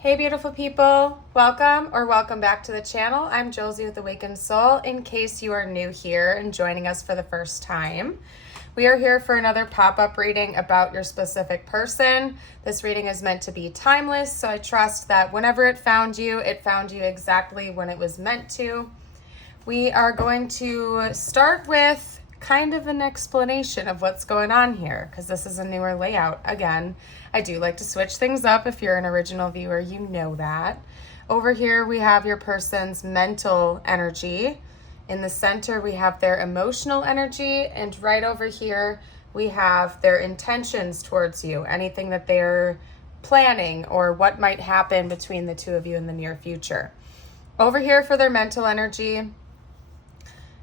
Hey beautiful people, welcome back to the channel. I'm Josie with Awakened Soul, in case you are new here and joining us for the first time. We are here for another pop-up reading about your specific person. This reading is meant to be timeless, so I trust that whenever it found you exactly when it was meant to. We are going to start with kind of an explanation of what's going on here, because this is a newer layout. Again, I do like to switch things up. If you're an original viewer, you know that. Over here, we have your person's mental energy. In the center, we have their emotional energy. And right over here, we have their intentions towards you, anything that they're planning or what might happen between the two of you in the near future. Over here for their mental energy,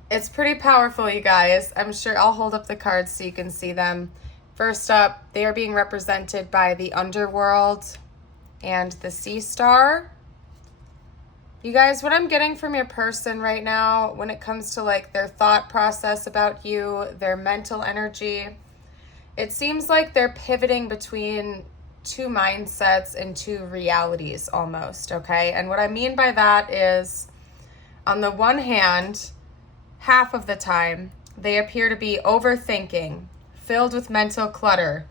it's pretty powerful, you guys. I'm sure I'll hold up the cards so you can see them. First up, they are being represented by the underworld and the sea star. You guys, what I'm getting from your person right now when it comes to like their thought process about you, their mental energy, it seems like they're pivoting between two mindsets and two realities almost, okay? And what I mean by that is, on the one hand, half of the time, they appear to be overthinking, filled with mental clutter,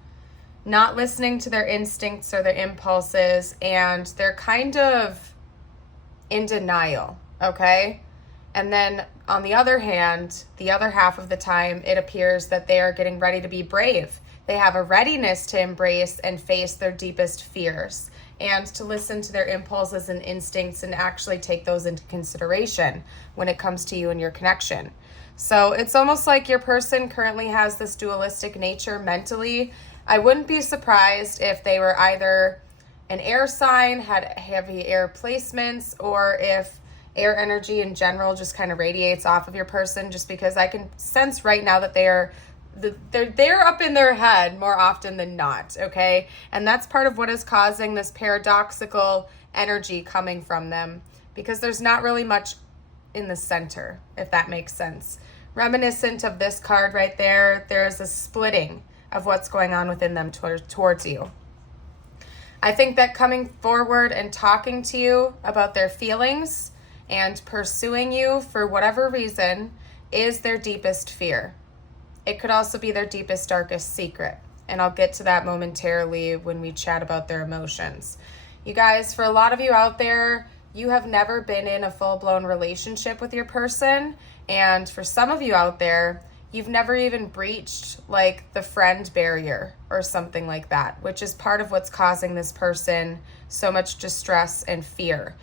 not listening to their instincts or their impulses, and they're kind of in denial, okay? And then on the other hand, the other half of the time, it appears that they are getting ready to be brave. They have a readiness to embrace and face their deepest fears and to listen to their impulses and instincts and actually take those into consideration when it comes to you and your connection. So it's almost like your person currently has this dualistic nature mentally. I wouldn't be surprised if they were either an air sign, had heavy air placements, or if air energy in general just kind of radiates off of your person, just because I can sense right now that they're up in their head more often than not, okay? And that's part of what is causing this paradoxical energy coming from them, because there's not really much in the center, if that makes sense. Reminiscent of this card right there, there's a splitting of what's going on within them towards you. I think that coming forward and talking to you about their feelings and pursuing you for whatever reason is their deepest fear. It could also be their deepest, darkest secret. And I'll get to that momentarily when we chat about their emotions. You guys, for a lot of you out there, you have never been in a full-blown relationship with your person. And for some of you out there, you've never even breached like the friend barrier or something like that, which is part of what's causing this person so much distress and fear,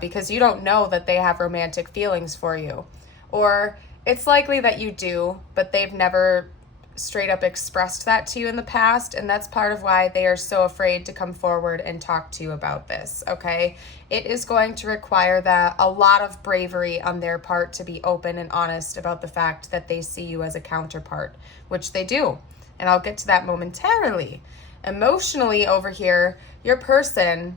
because you don't know that they have romantic feelings for you. Or it's likely that you do, but they've never straight up expressed that to you in the past, and that's part of why they are so afraid to come forward and talk to you about this, okay? It is going to require a lot of bravery on their part to be open and honest about the fact that they see you as a counterpart, which they do, and I'll get to that momentarily. Emotionally over here, your person,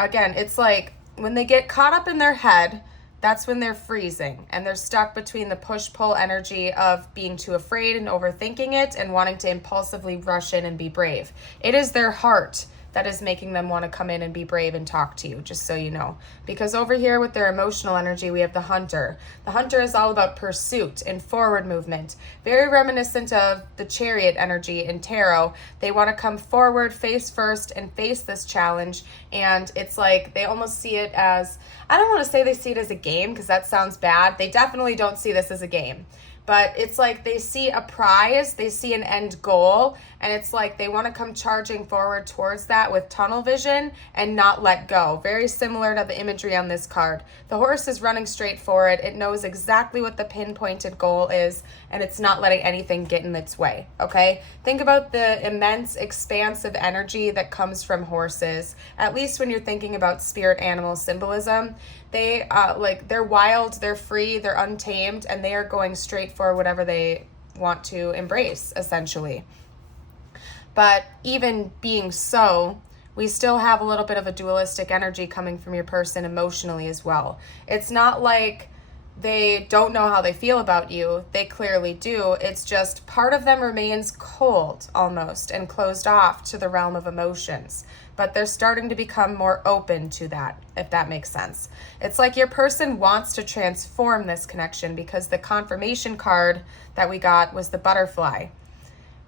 again, it's like when they get caught up in their head, that's when they're freezing and they're stuck between the push-pull energy of being too afraid and overthinking it and wanting to impulsively rush in and be brave. It is their heart that is making them want to come in and be brave and talk to you, just so you know. Because over here with their emotional energy, we have the hunter. The hunter is all about pursuit and forward movement. Very reminiscent of the chariot energy in tarot. They want to come forward, face first, and face this challenge. And it's like they almost see it as, I don't want to say they see it as a game because that sounds bad. They definitely don't see this as a game. But it's like they see a prize, they see an end goal, and it's like they want to come charging forward towards that with tunnel vision and not let go. Very similar to the imagery on this card. The horse is running straight for it. It knows exactly what the pinpointed goal is, and it's not letting anything get in its way, okay? Think about the immense expanse of energy that comes from horses, at least when you're thinking about spirit animal symbolism. They they're wild, they're free, they're untamed, and they are going straight for whatever they want to embrace, essentially. But even being so, we still have a little bit of a dualistic energy coming from your person emotionally as well. It's not like they don't know how they feel about you. They clearly do. It's just part of them remains cold almost and closed off to the realm of emotions. but they're starting to become more open to that, if that makes sense. It's like your person wants to transform this connection because the confirmation card that we got was the butterfly.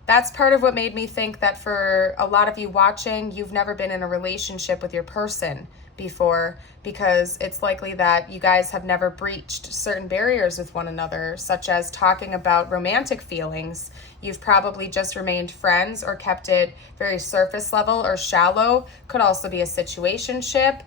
That's part of what made me think that for a lot of you watching, you've never been in a relationship with your person before, because it's likely that you guys have never breached certain barriers with one another, such as talking about romantic feelings. You've probably just remained friends or kept it very surface level or shallow. Could also be a situationship.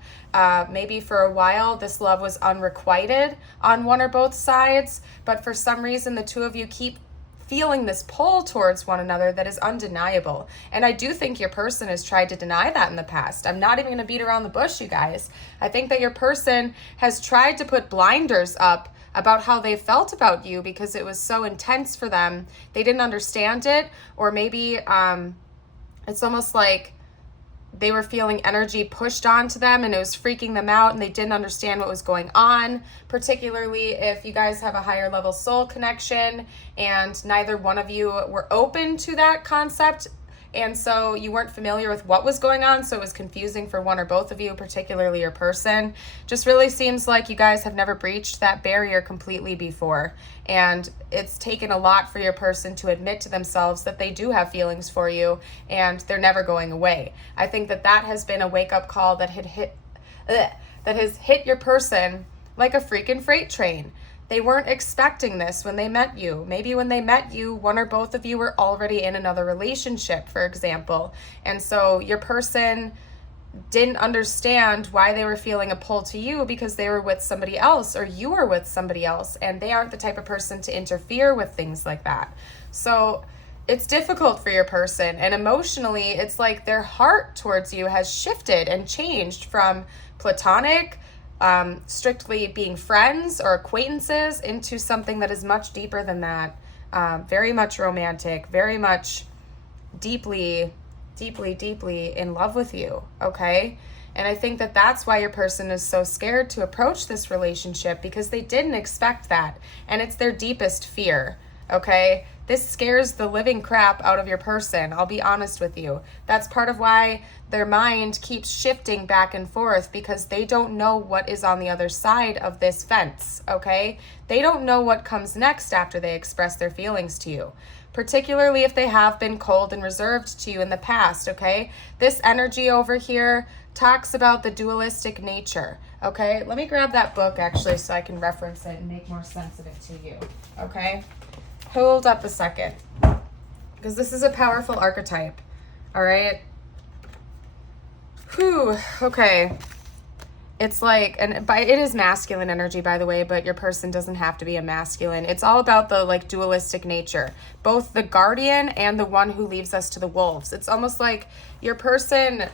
Maybe for a while this love was unrequited on one or both sides, but for some reason the two of you keep feeling this pull towards one another that is undeniable. And I do think your person has tried to deny that in the past. I'm not even going to beat around the bush, you guys. I think that your person has tried to put blinders up about how they felt about you because it was so intense for them. They didn't understand it, or maybe it's almost like they were feeling energy pushed onto them and it was freaking them out and they didn't understand what was going on, particularly if you guys have a higher level soul connection and neither one of you were open to that concept. And so you weren't familiar with what was going on, so it was confusing for one or both of you, particularly your person. Just really seems like you guys have never breached that barrier completely before. And it's taken a lot for your person to admit to themselves that they do have feelings for you and they're never going away. I think that that has been a wake-up call that has hit your person like a freaking freight train. They weren't expecting this when they met you. Maybe when they met you, one or both of you were already in another relationship, for example. And so your person didn't understand why they were feeling a pull to you because they were with somebody else or you were with somebody else, and they aren't the type of person to interfere with things like that. So it's difficult for your person, and emotionally, it's like their heart towards you has shifted and changed from platonic, strictly being friends or acquaintances, into something that is much deeper than that, very much romantic, very much deeply in love with you, okay? And I think that that's why your person is so scared to approach this relationship, because they didn't expect that, and it's their deepest fear, okay? This scares the living crap out of your person, I'll be honest with you. That's part of why their mind keeps shifting back and forth, because they don't know what is on the other side of this fence, okay? They don't know what comes next after they express their feelings to you, particularly if they have been cold and reserved to you in the past, okay? This energy over here talks about the dualistic nature, okay? Let me grab that book, actually, so I can reference it and make more sense of it to you, okay? Hold up a second, because this is a powerful archetype, all right? Whew, okay. It's like, it is masculine energy, by the way, but your person doesn't have to be a masculine. It's all about the like dualistic nature, both the guardian and the one who leaves us to the wolves. It's almost like your person,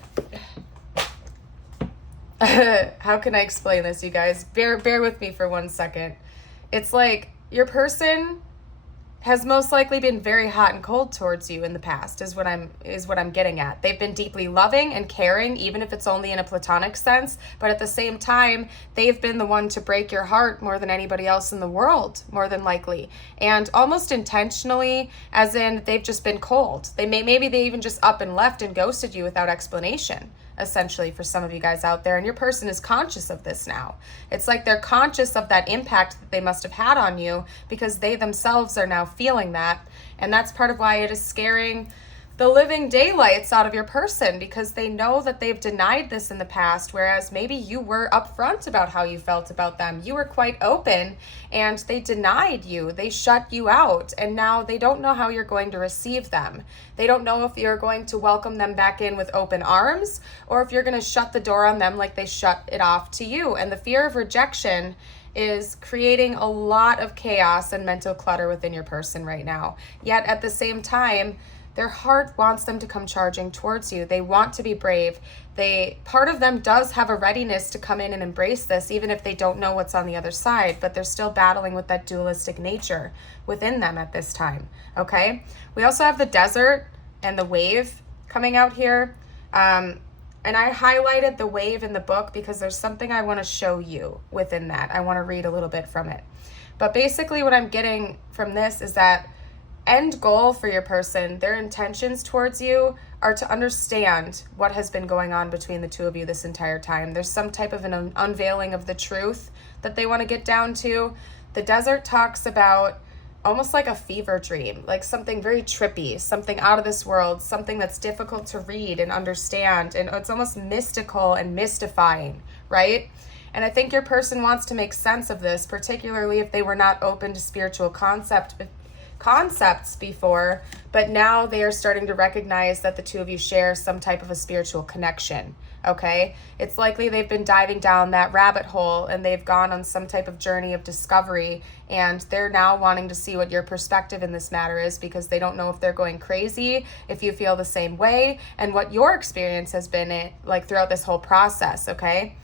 how can I explain this, you guys? Bear with me for 1 second. It's like your person has most likely been very hot and cold towards you in the past, is what I'm getting at. They've been deeply loving and caring, even if it's only in a platonic sense, but at the same time, they've been the one to break your heart more than anybody else in the world, more than likely, and almost intentionally, as in they've just been cold. Maybe they even just up and left and ghosted you without explanation, essentially, for some of you guys out there, and your person is conscious of this now. It's like they're conscious of that impact that they must have had on you, because they themselves are now feeling that, and that's part of why it is scaring the living daylights out of your person, because they know that they've denied this in the past, whereas maybe you were upfront about how you felt about them. You were quite open, and they denied you. They shut you out, and now they don't know how you're going to receive them. They don't know if you're going to welcome them back in with open arms, or if you're going to shut the door on them like they shut it off to you. And the fear of rejection is creating a lot of chaos and mental clutter within your person right now. Yet at the same time, their heart wants them to come charging towards you. They want to be brave. Part of them does have a readiness to come in and embrace this, even if they don't know what's on the other side, but they're still battling with that dualistic nature within them at this time, okay? We also have the desert and the wave coming out here. And I highlighted the wave in the book because there's something I want to show you within that. I want to read a little bit from it. But basically what I'm getting from this is that end goal for your person, their intentions towards you are to understand what has been going on between the two of you this entire time. There's some type of an unveiling of the truth that they want to get down to. The desert talks about almost like a fever dream, like something very trippy, something out of this world, something that's difficult to read and understand, and it's almost mystical and mystifying, right? And I think your person wants to make sense of this, particularly if they were not open to spiritual concepts before, but now they are starting to recognize that the two of you share some type of a spiritual connection. Okay, it's likely they've been diving down that rabbit hole and they've gone on some type of journey of discovery, and they're now wanting to see what your perspective in this matter is, because they don't know if they're going crazy, if you feel the same way, and what your experience has been like throughout this whole process. Okay,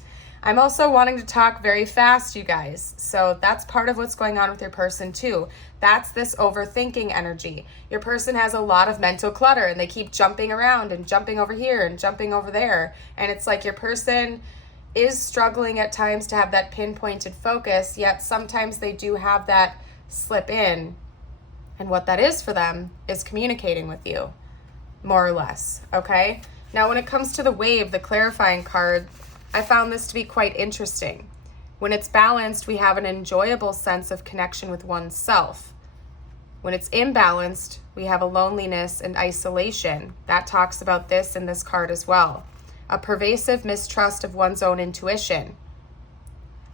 I'm also wanting to talk very fast, you guys. So that's part of what's going on with your person too. That's this overthinking energy. Your person has a lot of mental clutter and they keep jumping around and jumping over here and jumping over there. And it's like your person is struggling at times to have that pinpointed focus, yet sometimes they do have that slip in. And what that is for them is communicating with you, more or less, okay? Now, when it comes to the wave, the clarifying card, I found this to be quite interesting. When it's balanced, we have an enjoyable sense of connection with oneself. When it's imbalanced, we have a loneliness and isolation. That talks about this in this card as well. A pervasive mistrust of one's own intuition.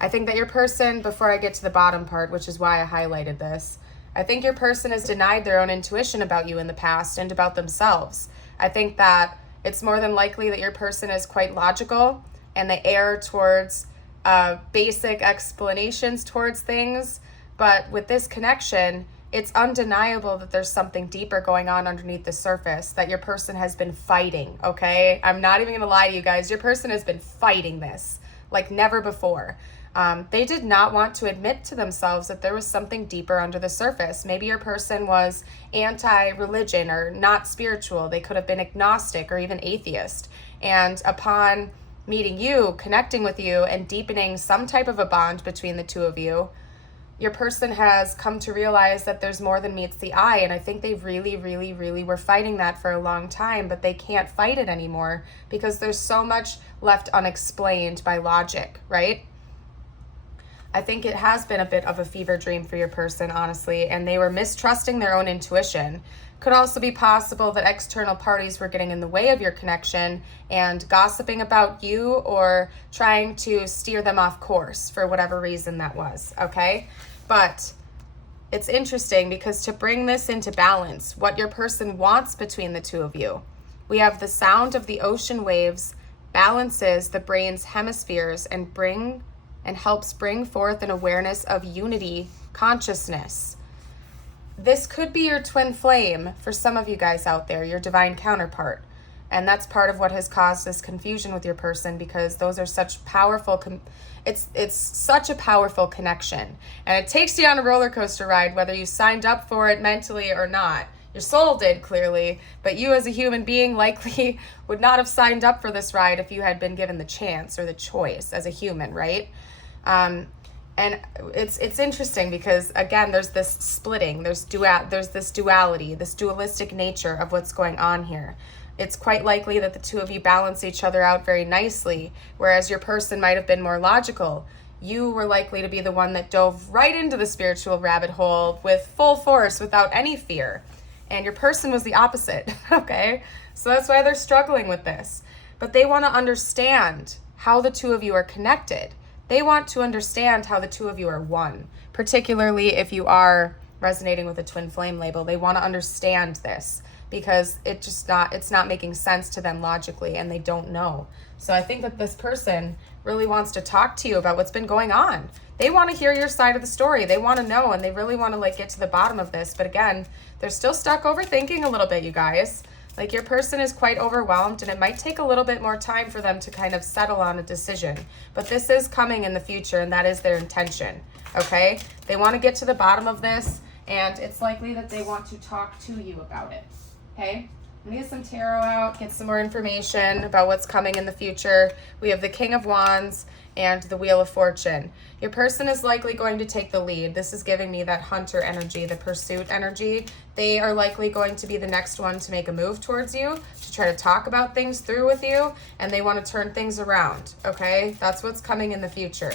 I think that your person, before I get to the bottom part, which is why I highlighted this, I think your person has denied their own intuition about you in the past and about themselves. I think that it's more than likely that your person is quite logical and they err towards basic explanations towards things. But with this connection, it's undeniable that there's something deeper going on underneath the surface that your person has been fighting, okay? I'm not even gonna lie to you guys. Your person has been fighting this like never before. They did not want to admit to themselves that there was something deeper under the surface. Maybe your person was anti-religion or not spiritual. They could have been agnostic or even atheist. And upon meeting you, connecting with you, and deepening some type of a bond between the two of you, your person has come to realize that there's more than meets the eye. And I think they really, really, really were fighting that for a long time, but they can't fight it anymore because there's so much left unexplained by logic, right? I think it has been a bit of a fever dream for your person, honestly, and they were mistrusting their own intuition. Could also be possible that external parties were getting in the way of your connection and gossiping about you or trying to steer them off course for whatever reason that was, okay? But it's interesting because to bring this into balance, what your person wants between the two of you, we have the sound of the ocean waves balances the brain's hemispheres and helps bring forth an awareness of unity consciousness. This could be your twin flame for some of you guys out there, your divine counterpart. And that's part of what has caused this confusion with your person, because those are such powerful, it's such a powerful connection. And it takes you on a roller coaster ride, whether you signed up for it mentally or not. Your soul did, clearly, but you as a human being likely would not have signed up for this ride if you had been given the chance or the choice as a human, right? And it's interesting because, again, there's this splitting, there's this duality, this dualistic nature of what's going on here. It's quite likely that the two of you balance each other out very nicely, whereas your person might have been more logical. You were likely to be the one that dove right into the spiritual rabbit hole with full force without any fear. And your person was the opposite, okay? So that's why they're struggling with this. But they want to understand how the two of you are connected. They want to understand how the two of you are one, particularly if you are resonating with a twin flame label. They want to understand this because it's not making sense to them logically, and they don't know. So I think that this person really wants to talk to you about what's been going on. They want to hear your side of the story. They want to know, and they really want to get to the bottom of this. But again, they're still stuck overthinking a little bit, you guys. Your person is quite overwhelmed, and it might take a little bit more time for them to kind of settle on a decision. But this is coming in the future, and that is their intention, okay? They want to get to the bottom of this, and it's likely that they want to talk to you about it, okay? Let me get some tarot out, get some more information about what's coming in the future. We have the King of Wands and the Wheel of Fortune. Your person is likely going to take the lead. This is giving me that hunter energy, the pursuit energy. They are likely going to be the next one to make a move towards you, to try to talk about things through with you, and they want to turn things around, okay? That's what's coming in the future.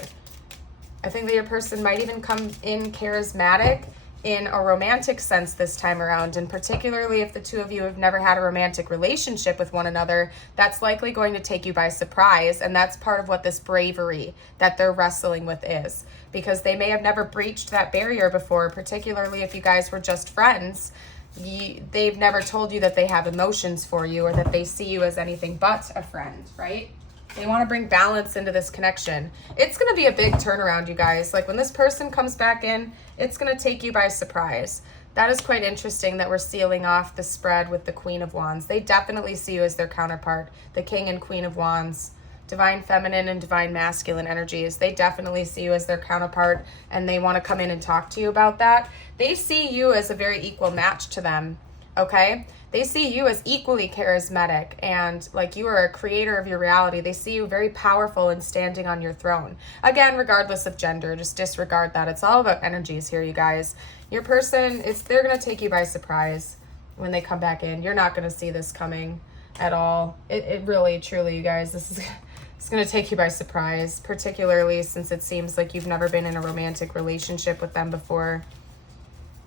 I think that your person might even come in charismatic in a romantic sense this time around, and particularly if the two of you have never had a romantic relationship with one another, that's likely going to take you by surprise, and that's part of what this bravery that they're wrestling with is, because they may have never breached that barrier before, particularly if you guys were just friends. They've never told you that they have emotions for you or that they see you as anything but a friend, right? They want to bring balance into this connection. It's going to be a big turnaround, you guys. Like when this person comes back in, it's going to take you by surprise. That is quite interesting that we're sealing off the spread with the Queen of Wands. They definitely see you as their counterpart, the King and Queen of Wands, divine feminine and divine masculine energies. They definitely see you as their counterpart, and they want to come in and talk to you about that. They see you as a very equal match to them, okay? They see you as equally charismatic and like you are a creator of your reality. They see you very powerful and standing on your throne. Again, regardless of gender, just disregard that. It's all about energies here, you guys. Your person, they're going to take you by surprise when they come back in. You're not going to see this coming at all. It really, truly, you guys, it's going to take you by surprise, particularly since it seems like you've never been in a romantic relationship with them before.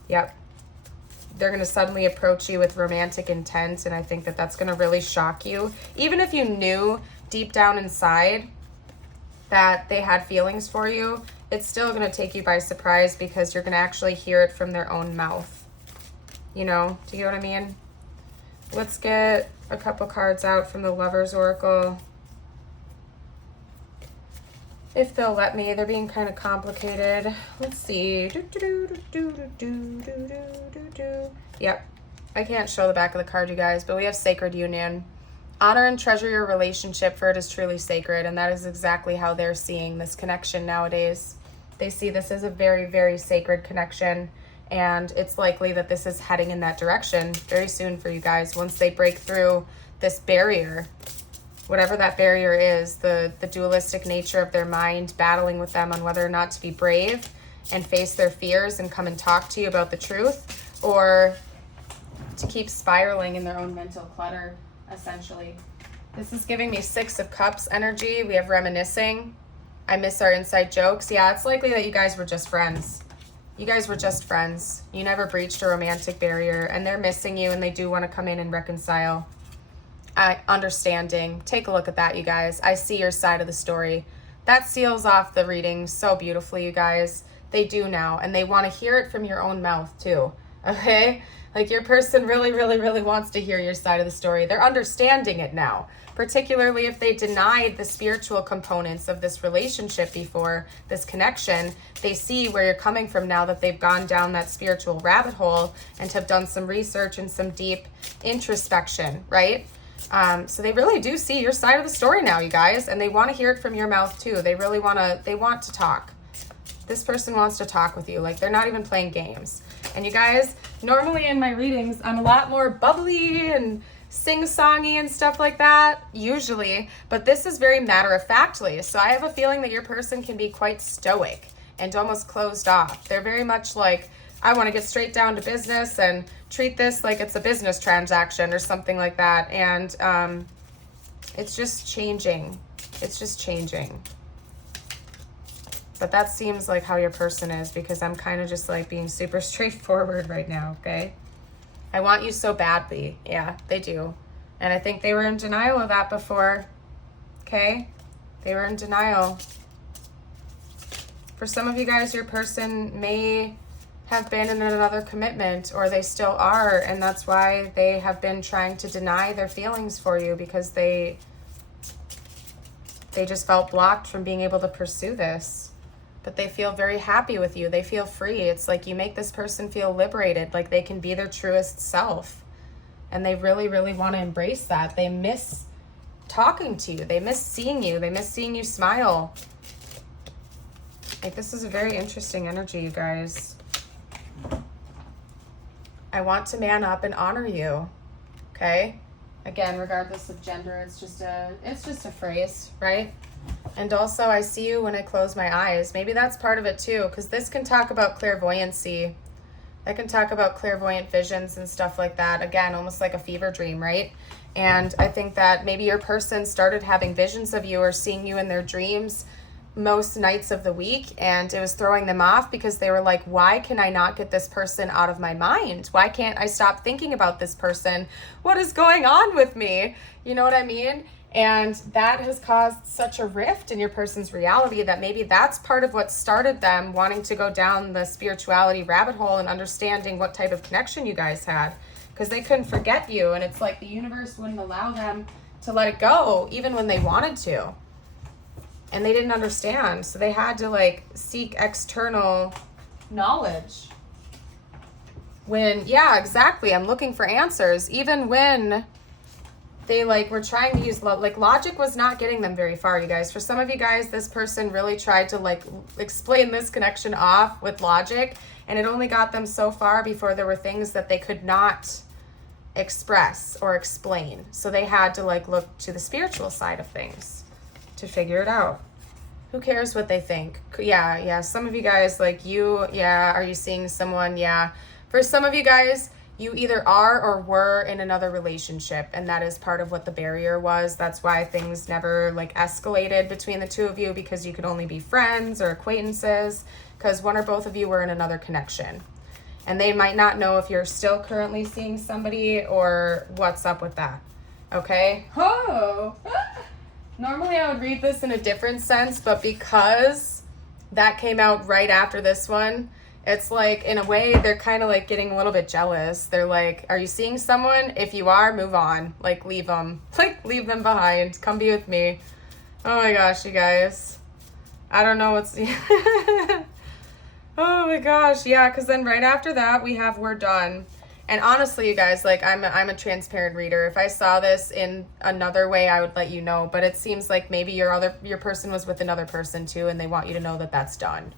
Yep. They're going to suddenly approach you with romantic intent, and I think that that's going to really shock you. Even if you knew deep down inside that they had feelings for you, it's still going to take you by surprise because you're going to actually hear it from their own mouth. You know, do you know what I mean? Let's get a couple cards out from the Lover's Oracle. If they'll let me. They're being kind of complicated. Let's see. Yep. I can't show the back of the card, you guys, but we have Sacred Union. Honor and treasure your relationship, for it is truly sacred, and that is exactly how they're seeing this connection nowadays. They see this as a very, very sacred connection, and it's likely that this is heading in that direction very soon for you guys once they break through this barrier. Whatever that barrier is, the dualistic nature of their mind battling with them on whether or not to be brave and face their fears and come and talk to you about the truth, or to keep spiraling in their own mental clutter, essentially. This is giving me Six of Cups energy. We have reminiscing. I miss our inside jokes. Yeah, it's likely that you guys were just friends. You guys were just friends. You never breached a romantic barrier, and they're missing you, and they do want to come in and reconcile. Understanding. Take a look at that, you guys. I see your side of the story. That seals off the reading so beautifully, you guys. They do now, and they want to hear it from your own mouth too, okay? Like your person really, really, really wants to hear your side of the story. They're understanding it now, particularly if they denied the spiritual components of this relationship before, this connection. They see where you're coming from now that they've gone down that spiritual rabbit hole and have done some research and some deep introspection, right? So they really do see your side of the story now, you guys, and they want to hear it from your mouth too. They really want to talk. This person wants to talk with you. Like they're not even playing games. And you guys, normally in my readings, I'm a lot more bubbly and sing-songy and stuff like that, usually, but this is very matter-of-factly. So I have a feeling that your person can be quite stoic and almost closed off. They're very much like, I want to get straight down to business and treat this like it's a business transaction or something like that. And it's just changing. It's just changing. But that seems like how your person is, because I'm kind of just like being super straightforward right now, okay? I want you so badly. Yeah, they do. And I think they were in denial of that before, okay? They were in denial. For some of you guys, your person may have been in another commitment, or they still are, and that's why they have been trying to deny their feelings for you, because they just felt blocked from being able to pursue this. But they feel very happy with you. They feel free. It's like you make this person feel liberated, like they can be their truest self. And they really, really want to embrace that. They miss talking to you. They miss seeing you. They miss seeing you smile. Like, this is a very interesting energy, you guys. I want to man up and honor you, okay? Again, regardless of gender, it's just a phrase, right? And also, I see you when I close my eyes. Maybe that's part of it too, because this can talk about clairvoyancy. I can talk about clairvoyant visions and stuff like that. Again, almost like a fever dream, right? And I think that maybe your person started having visions of you or seeing you in their dreams most nights of the week, and it was throwing them off because they were like, why can I not get this person out of my mind? Why can't I stop thinking about this person? What is going on with me? You know what I mean? And that has caused such a rift in your person's reality that maybe that's part of what started them wanting to go down the spirituality rabbit hole and understanding what type of connection you guys had, because they couldn't forget you, and it's like the universe wouldn't allow them to let it go even when they wanted to. And they didn't understand, so they had to like seek external knowledge. When, yeah, exactly, I'm looking for answers. Even when they like were trying to use like logic was not getting them very far, you guys. For some of you guys, this person really tried to like explain this connection off with logic, and it only got them so far before there were things that they could not express or explain. So they had to like look to the spiritual side of things to figure it out. Who cares what they think? Yeah, some of you guys, like you, yeah, are you seeing someone? Yeah. For some of you guys, you either are or were in another relationship, and that is part of what the barrier was. That's why things never like escalated between the two of you, because you could only be friends or acquaintances, because one or both of you were in another connection. And they might not know if you're still currently seeing somebody or what's up with that. Okay? Oh! Normally I would read this in a different sense, but because that came out right after this one, it's like, in a way, they're kind of like getting a little bit jealous. They're like, are you seeing someone? If you are, move on. Like, leave them. Like, leave them behind. Come be with me. Oh my gosh, you guys. I don't know what's... Oh my gosh, yeah, because then right after that, we have we're done. And honestly, you guys, like, I'm a transparent reader. If I saw this in another way, I would let you know. But it seems like maybe your person was with another person too, and they want you to know that that's done.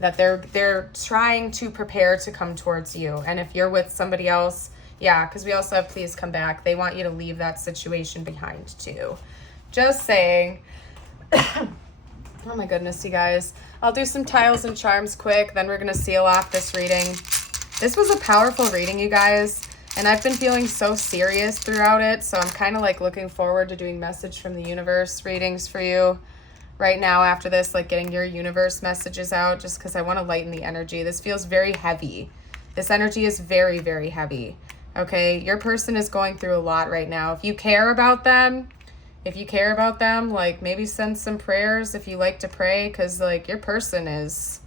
That they're trying to prepare to come towards you. And if you're with somebody else, yeah, because we also have please come back. They want you to leave that situation behind too. Just saying. Oh my goodness, you guys. I'll do some tiles and charms quick, then we're going to seal off this reading. This was a powerful reading, you guys, and I've been feeling so serious throughout it, so I'm kind of like looking forward to doing message from the universe readings for you right now after this, like getting your universe messages out, just because I want to lighten the energy. This feels very heavy. This energy is very, very heavy, okay? Your person is going through a lot right now. If you care about them, like maybe send some prayers if you like to pray, because like your person is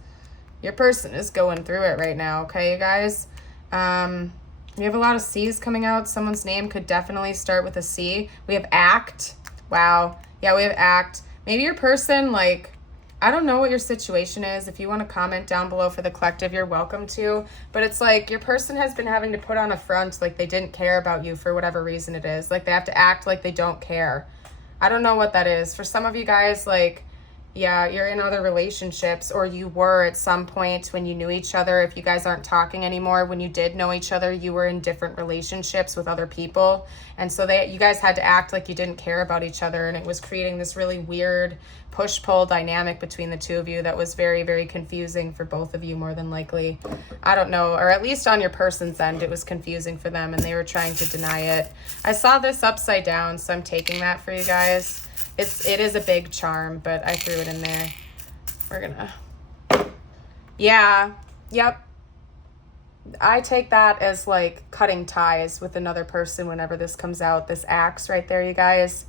going through it right now, okay, you guys? We have a lot of C's coming out. Someone's name could definitely start with a C. We have act. Wow. Yeah, we have act. Maybe your person, like, I don't know what your situation is. If you want to comment down below for the collective, you're welcome to. But it's like your person has been having to put on a front like they didn't care about you for whatever reason it is. Like they have to act like they don't care. I don't know what that is. For some of you guys, like, yeah, you're in other relationships, or you were at some point when you knew each other. If you guys aren't talking anymore, when you did know each other, you were in different relationships with other people. And so you guys had to act like you didn't care about each other. And it was creating this really weird push-pull dynamic between the two of you that was very, very confusing for both of you, more than likely. I don't know, or at least on your person's end, it was confusing for them and they were trying to deny it. I saw this upside down, so I'm taking that for you guys. It is a big charm, but I threw it in there. We're gonna... Yeah. Yep. I take that as like cutting ties with another person whenever this comes out. This axe right there, you guys.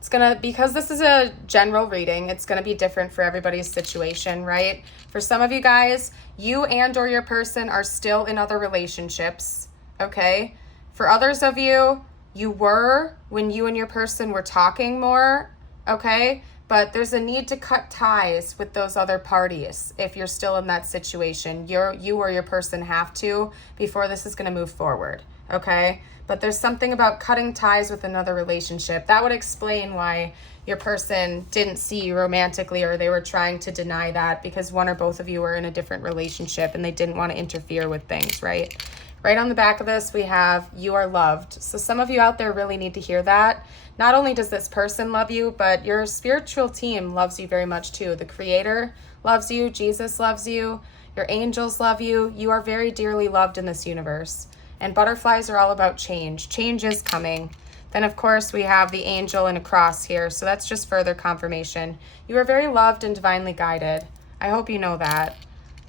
It's gonna, because this is a general reading, it's gonna be different for everybody's situation, right? For some of you guys, you and or your person are still in other relationships, okay? For others of you, you were when you and your person were talking more, okay? But there's a need to cut ties with those other parties if you're still in that situation. You or your person have to before this is going to move forward, okay? But there's something about cutting ties with another relationship. That would explain why your person didn't see you romantically, or they were trying to deny that because one or both of you were in a different relationship and they didn't want to interfere with things, right? Right on the back of this, we have you are loved. So some of you out there really need to hear that. Not only does this person love you, but your spiritual team loves you very much too. The Creator loves you. Jesus loves you. Your angels love you. You are very dearly loved in this universe. And butterflies are all about change. Change is coming. Then, of course, we have the angel and a cross here. So that's just further confirmation. You are very loved and divinely guided. I hope you know that.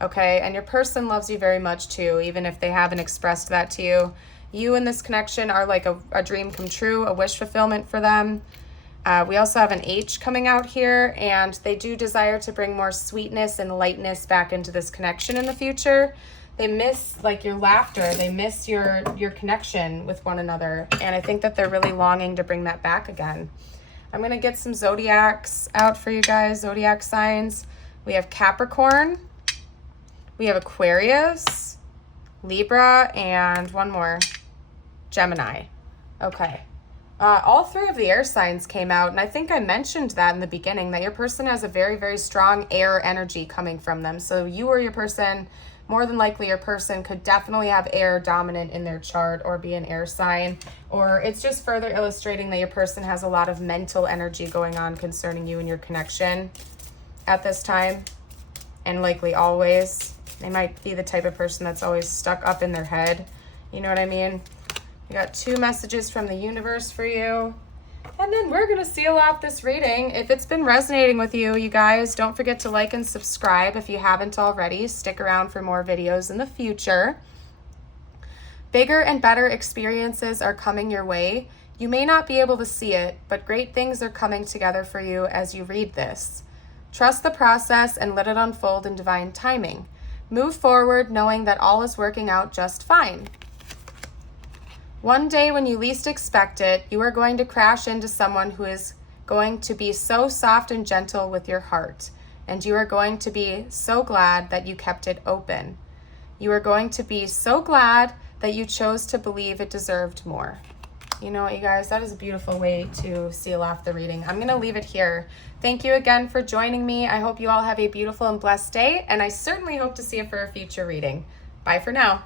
Okay, and your person loves you very much too, even if they haven't expressed that to you. You and this connection are like a dream come true, a wish fulfillment for them. We also have an H coming out here, and they do desire to bring more sweetness and lightness back into this connection in the future. They miss like your laughter. They miss your connection with one another, and I think that they're really longing to bring that back again. I'm going to get some zodiacs out for you guys, zodiac signs. We have Capricorn. We have Aquarius, Libra, and one more, Gemini. Okay. All three of the air signs came out, and I think I mentioned that in the beginning, that your person has a very, very strong air energy coming from them. So you or your person, more than likely your person could definitely have air dominant in their chart or be an air sign, or it's just further illustrating that your person has a lot of mental energy going on concerning you and your connection at this time, and likely always. They might be the type of person that's always stuck up in their head. You know what I mean? We got 2 messages from the universe for you. And then we're going to seal off this reading. If it's been resonating with you, you guys, don't forget to like and subscribe if you haven't already. Stick around for more videos in the future. Bigger and better experiences are coming your way. You may not be able to see it, but great things are coming together for you as you read this. Trust the process and let it unfold in divine timing. Move forward knowing that all is working out just fine. One day when you least expect it, you are going to crash into someone who is going to be so soft and gentle with your heart, and you are going to be so glad that you kept it open. You are going to be so glad that you chose to believe it deserved more. You know what, you guys, that is a beautiful way to seal off the reading. I'm going to leave it here. Thank you again for joining me. I hope you all have a beautiful and blessed day, and I certainly hope to see you for a future reading. Bye for now.